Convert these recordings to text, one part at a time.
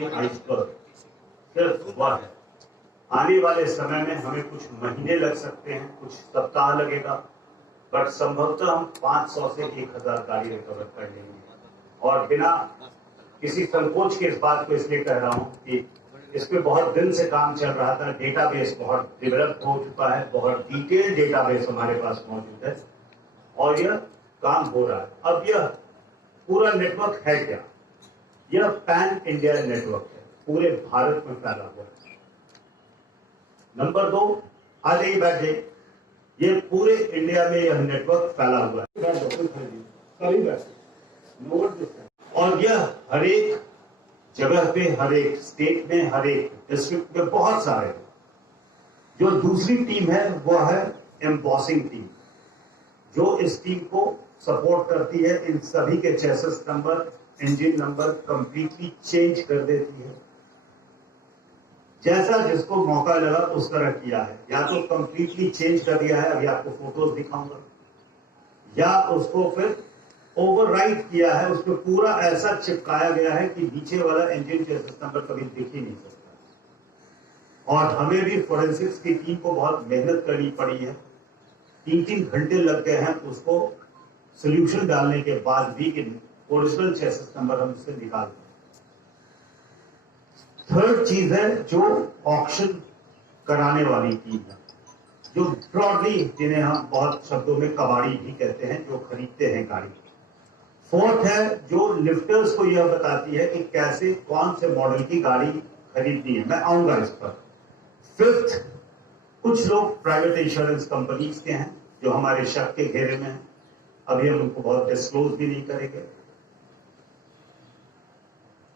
The iceberg सिर्फ वह है। आने वाले समय में हमें कुछ महीने लग सकते हैं, कुछ सप्ताह लगेगा, बट संभवतः हम 500 से 1000 गाड़ी रिकवर कर लेंगे। और बिना किसी संकोच के इस बात को इसलिए कह रहा हूं कि इस पे बहुत दिन से काम चल रहा था। डेटाबेस बहुत डेवलप हो चुका है, बहुत डिटेल डेटाबेस हमारे पास मौजूद है और यह काम हो रहा है। अब यह पूरा नेटवर्क है क्या? यह पैन इंडिया नेटवर्क है, पूरे भारत में फैला हुआ है। नंबर 2, आ जाइए, बैठ जाइए। ये पूरे इंडिया में यह नेटवर्क फैला हुआ है और यह हर एक जगह पे, हर एक स्टेट में, हर एक डिस्ट्रिक्ट में बहुत सारे। जो दूसरी टीम है वो है एम्बॉसिंग टीम, जो इस टीम को सपोर्ट करती है। इन सभी के chassis number, engine number completely change कर देती है। जैसा जिसको मौका लगा उस तरह किया है, या तो कंप्लीटली चेंज कर दिया है, अभी आपको फोटोज दिखाऊंगा, या उसको फिर ओवरराइट किया है, उसको पूरा ऐसा चिपकाया गया है कि नीचे वाला इंजन चेसिस नंबर कभी दिख ही नहीं सकता। और हमें भी फोरेंसिक्स की टीम को बहुत मेहनत करनी पड़ी है, 3-3 घंटे लग गए हैं उसको सोल्यूशन डालने के बाद भी कि ओरिजिनल चेसिस नंबर हम उससे निकाल दें। थर्ड चीज है जो ऑक्शन कराने वाली टीम है, जो ब्रॉडली जिन्हें हम बहुत शब्दों में कबाड़ी भी कहते हैं, जो खरीदते हैं गाड़ी। फोर्थ है जो लिफ्टर्स को यह बताती है कि कैसे कौन से मॉडल की गाड़ी खरीदनी है, मैं आऊंगा इस पर। फिफ्थ, कुछ लोग प्राइवेट इंश्योरेंस कंपनीज के हैं जो हमारे शक के घेरे में हैं, अभी हम उनको बहुत डिस्क्लोज भी नहीं करेंगे।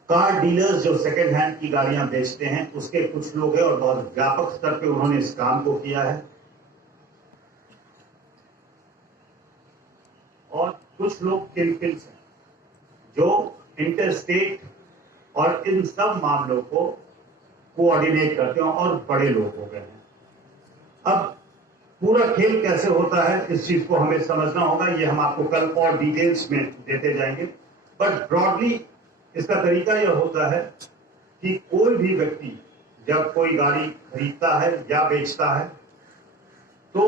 कार डीलर्स जो सेकेंड हैंड की गाड़ियां बेचते हैं उसके कुछ लोग हैं और बहुत व्यापक स्तर पे उन्होंने इस काम को किया है। और कुछ लोग किलकिल्स हैं जो इंटरस्टेट और इन सब मामलों को कोऑर्डिनेट करते हैं और बड़े लोग हो गए हैं। अब पूरा खेल कैसे होता है इस चीज को हमें समझना होगा, ये हम आपको कल और डिटेल्स में देते जाएंगे। बट ब्रॉडली इसका तरीका यह होता है कि कोई भी व्यक्ति जब कोई गाड़ी खरीदता है या बेचता है तो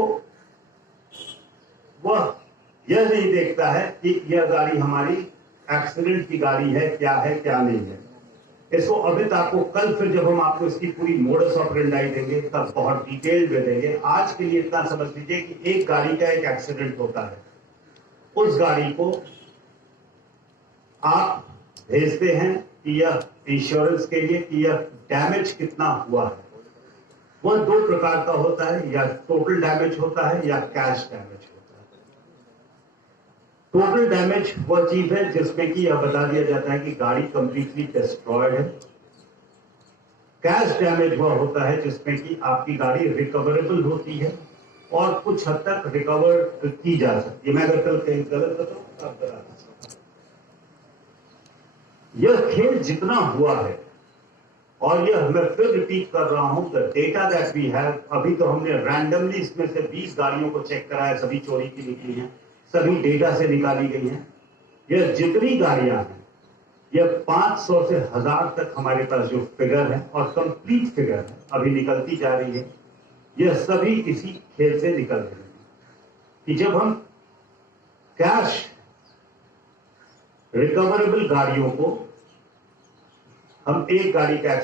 वह यह नहीं देखता है कि यह गाड़ी हमारी एक्सीडेंट की गाड़ी है, क्या है क्या नहीं है। इसको अभी तो आपको कल फिर जब हम आपको इसकी पूरी मोडस ऑपरेंडाई देंगे तब बहुत डिटेल में देंगे। आज के लिए इतना समझ लीजिए कि एक गाड़ी का एक एक्सीडेंट होता है, उस गाड़ी को आप भेजते हैं कि यह इंश्योरेंस के लिए कि यह डैमेज कितना हुआ है। वह 2 प्रकार का होता है, या टोटल डैमेज होता है या कैश डैमेज होता है। टोटल डैमेज वह चीज है जिसमें कि यह बता दिया जाता है कि गाड़ी कंप्लीटली डिस्ट्रॉयड है। कैश डैमेज वह होता है जिसमें कि आपकी गाड़ी रिकवरेबल होती है और कुछ हद तक रिकवर की जा सकती है। मैं अगर कल कहीं गलत बताऊं तो आप बता सकते। यह खेल जितना हुआ है, और यह मैं फिर रिपीट कर रहा हूं, the data that we have, अभी तो हमने रैंडमली इसमें से 20 गाड़ियों को चेक कराया, सभी चोरी की निकली हैं, सभी डेटा से निकाली गई हैं। यह जितनी गाड़ियां हैं, यह 500 से 1000 तक हमारे पास जो फिगर है और कंप्लीट फिगर है अभी निकलती जा रही है, यह सभी इसी खेल से निकल रही है कि जब हम कैश रिकवरेबल गाड़ियों को, हम एक गाड़ी का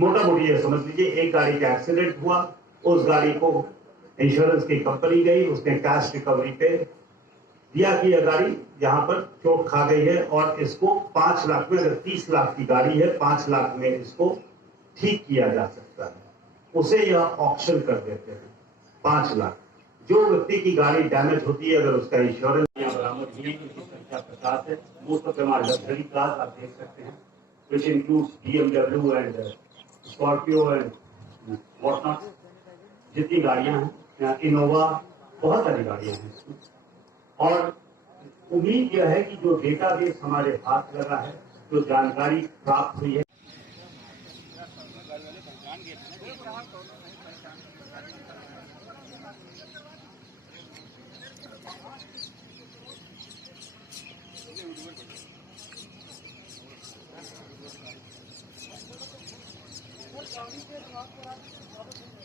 मोटा मोटी ये समझ लीजिए, एक गाड़ी का एक्सीडेंट हुआ, उस गाड़ी को इंश्योरेंस की कंपनी गई, उसने कैश रिकवरी पे दिया कि यह गाड़ी यहां पर चोट खा गई है और इसको 5 लाख में, अगर 30 लाख की गाड़ी है 5 लाख में इसको ठीक किया जा सकता है, उसे यह ऑक्शन कर देते हैं 5 लाख। जो व्यक्ति की गाड़ी डैमेज होती है, अगर उसका इंश्योरेंस बरामद हुई तो उसकी संख्या 50 है। Most of them are luxury cars, आप देख सकते हैं, which includes BMW and Scorpio and whatnot। जितनी गाड़ियां हैं, इनोवा, बहुत सारी गाड़ियां हैं। और उम्मीद यह है कि जो डेटाबेस हमारे हाथ लगा है, जो जानकारी प्राप्त हुई है, गाड़ी के जवाब करा दीजिए,